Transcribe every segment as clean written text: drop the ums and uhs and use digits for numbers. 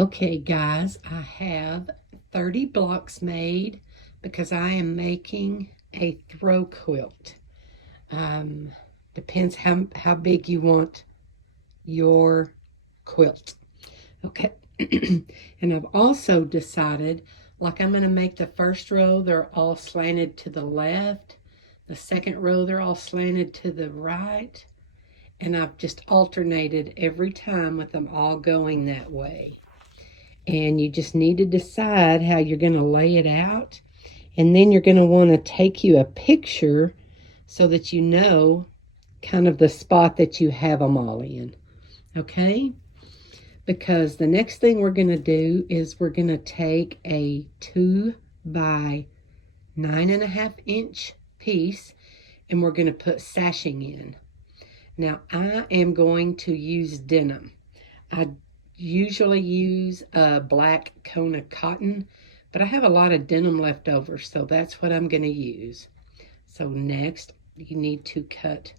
Okay, guys, I have 30 blocks made because I am making a throw quilt. Depends how big you want your quilt. Okay, and I've also decided, like, I'm going to make the first row, they're all slanted to the left. The second row, they're all slanted to the right. And I've just alternated every time with them all going that way. And you just need to decide how you're going to lay it out. And then you're going to want to take you a picture so that you know kind of the spot that you have them all in. Okay? Because the next thing we're going to do is we're going to take a 2 by 9.5 inch piece and we're going to put sashing in. Now I am going to use denim. I usually use a black Kona cotton, but I have a lot of denim left over, so that's what I'm going to use. So next, you need to cut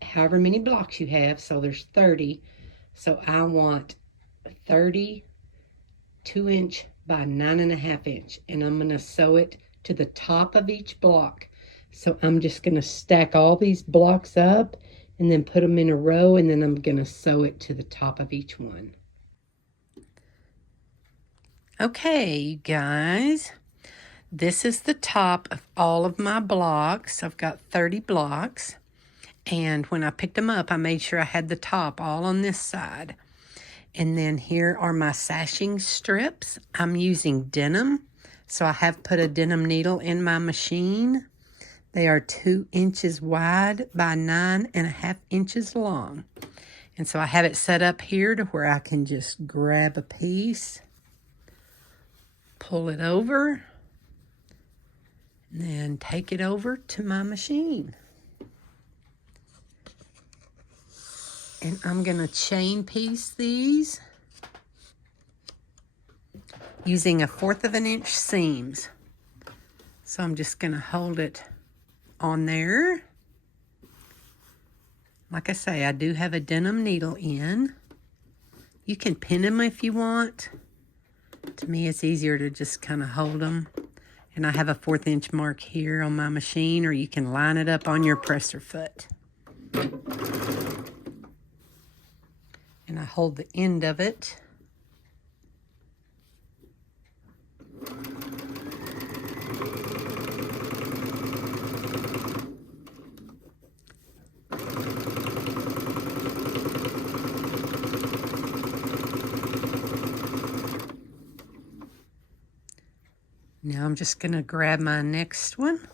however many blocks you have, so there's 30. So I want 30 2-inch by 9.5 inch, and I'm going to sew it to the top of each block. So I'm just going to stack all these blocks up and then put them in a row, and then I'm going to sew it to the top of each one. Okay, you guys, this is the top of all of my blocks. I've got 30 blocks, and when I picked them up, I made sure I had the top all on this side. And then here are my sashing strips. I'm using denim, so I have put a denim needle in my machine. They are 2 inches wide by 9.5 inches long. And so I have it set up here to where I can just grab a piece, pull it over, and then take it over to my machine. And I'm going to chain piece these using a 1/4 of an inch seams. So I'm just going to hold it on there. Like I say, I do have a denim needle in. You can pin them if you want. To me, it's easier to just kind of hold them. And I have a 1/4 inch mark here on my machine, or you can line it up on your presser foot. And I hold the end of it. Now I'm just going to grab my next one.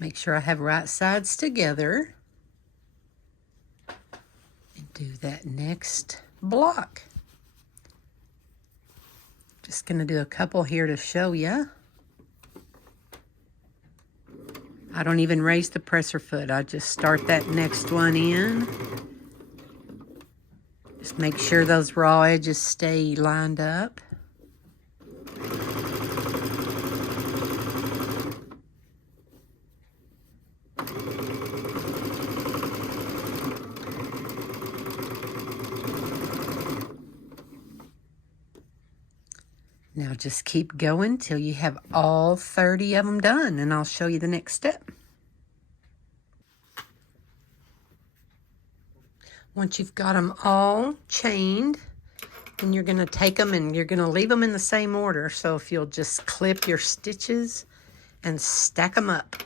Make sure I have right sides together. And do that next block. Just going to do a couple here to show you. I don't even raise the presser foot. I just start that next one in. Just make sure those raw edges stay lined up. Now just keep going till you have all 30 of them done, and I'll show you the next step. Once you've got them all chained, then you're going to take them and you're going to leave them in the same order. So if you'll just clip your stitches and stack them up.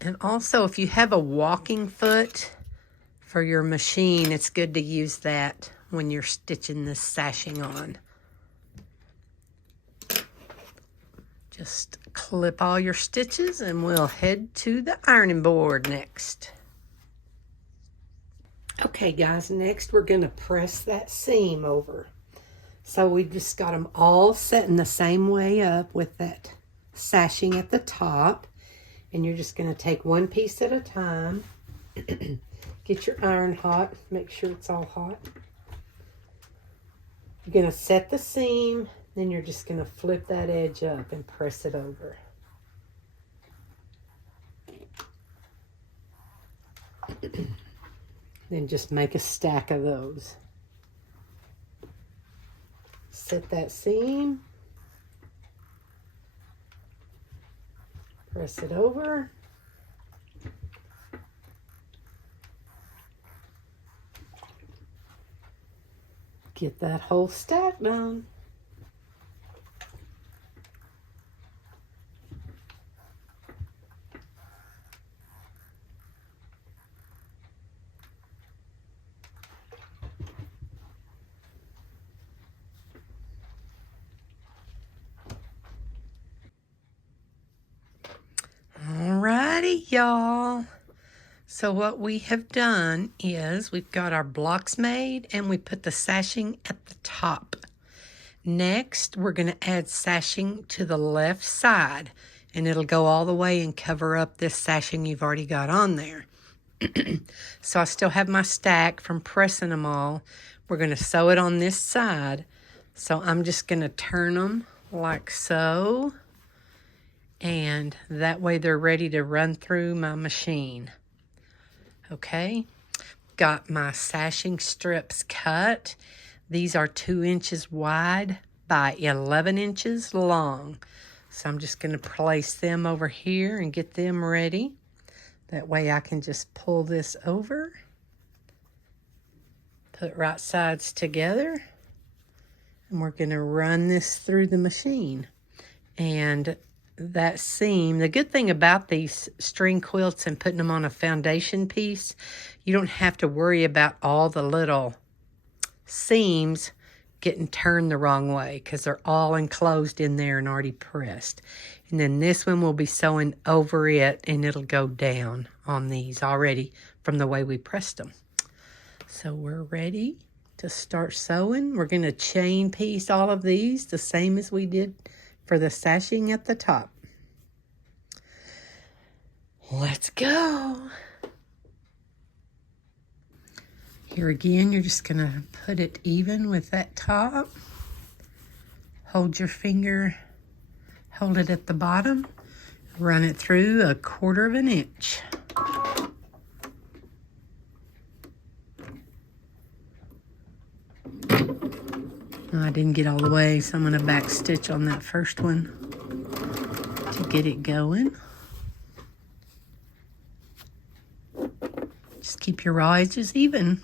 And also, if you have a walking foot for your machine, it's good to use that when you're stitching this sashing on. Just clip all your stitches and we'll head to the ironing board next. Okay guys, next we're going to press that seam over. So we just got them all set in the same way up with that sashing at the top. And you're just going to take one piece at a time. Get your iron hot. Make sure it's all hot. You're going to set the seam. Then you're just going to flip that edge up and press it over. Then just make a stack of those. Set that seam. Press it over. Get that whole stack done. Alrighty, y'all. So what we have done is we've got our blocks made and we put the sashing at the top. Next, we're going to add sashing to the left side, and it'll go all the way and cover up this sashing you've already got on there. So I still have my stack from pressing them all. We're going to sew it on this side. So I'm just going to turn them like so. And that way they're ready to run through my machine. Okay, got my sashing strips cut. These are 2 inches wide by 11 inches long. So I'm just going to place them over here and get them ready. That way I can just pull this over. Put right sides together. And we're going to run this through the machine. And that seam, the good thing about these string quilts and putting them on a foundation piece, you don't have to worry about all the little seams getting turned the wrong way because they're all enclosed in there and already pressed. And then this one will be sewing over it and it'll go down on these already from the way we pressed them. So we're ready to start sewing. We're going to chain piece all of these the same as we did for the sashing at the top. Let's go. Here again, you're just going to put it even with that top. Hold your finger, hold it at the bottom, run it through 1/4 inch. I didn't get all the way, so I'm going to back stitch on that first one to get it going. Just keep your raw edges even.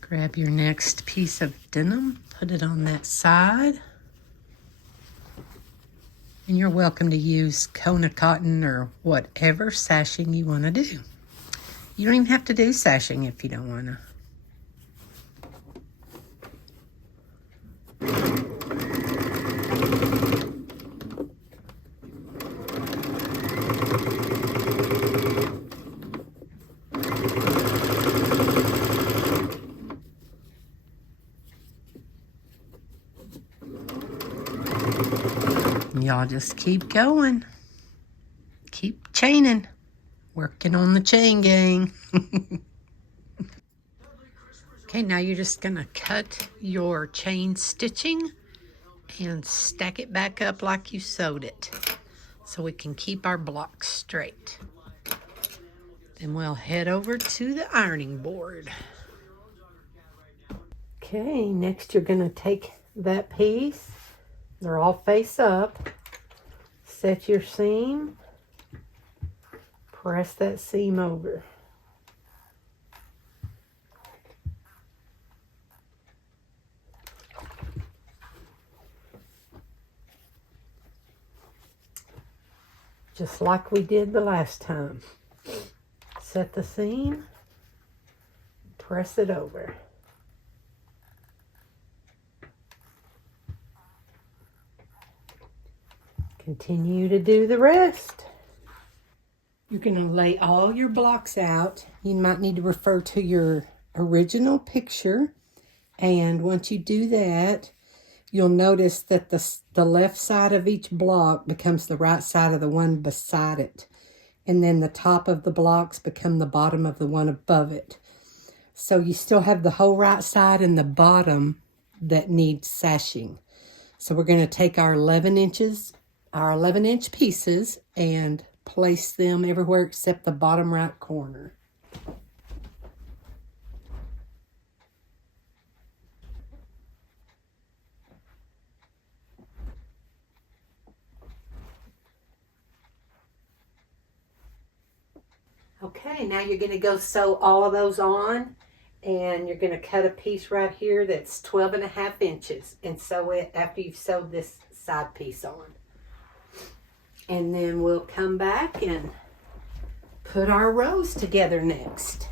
Grab your next piece of denim, put it on that side. And you're welcome to use Kona cotton or whatever sashing you want to do. You don't even have to do sashing if you don't want to. Y'all just keep going. Keep chaining. Working on the chain gang. Okay, now you're just going to cut your chain stitching and stack it back up like you sewed it so we can keep our blocks straight. Then we'll head over to the ironing board. Okay, next you're going to take that piece. They're all face up. Set your seam. Press that seam over. Just like we did the last time. Set the seam. Press it over. Continue to do the rest. You're going to lay all your blocks out. You might need to refer to your original picture. And once you do that, you'll notice that the left side of each block becomes the right side of the one beside it. And then the top of the blocks become the bottom of the one above it. So you still have the whole right side and the bottom that needs sashing. So we're going to take our 11-inch pieces and place them everywhere except the bottom right corner. Okay, now you're going to go sew all of those on, and you're going to cut a piece right here that's 12.5 inches and sew it after you've sewed this side piece on. And then we'll come back and put our rows together next.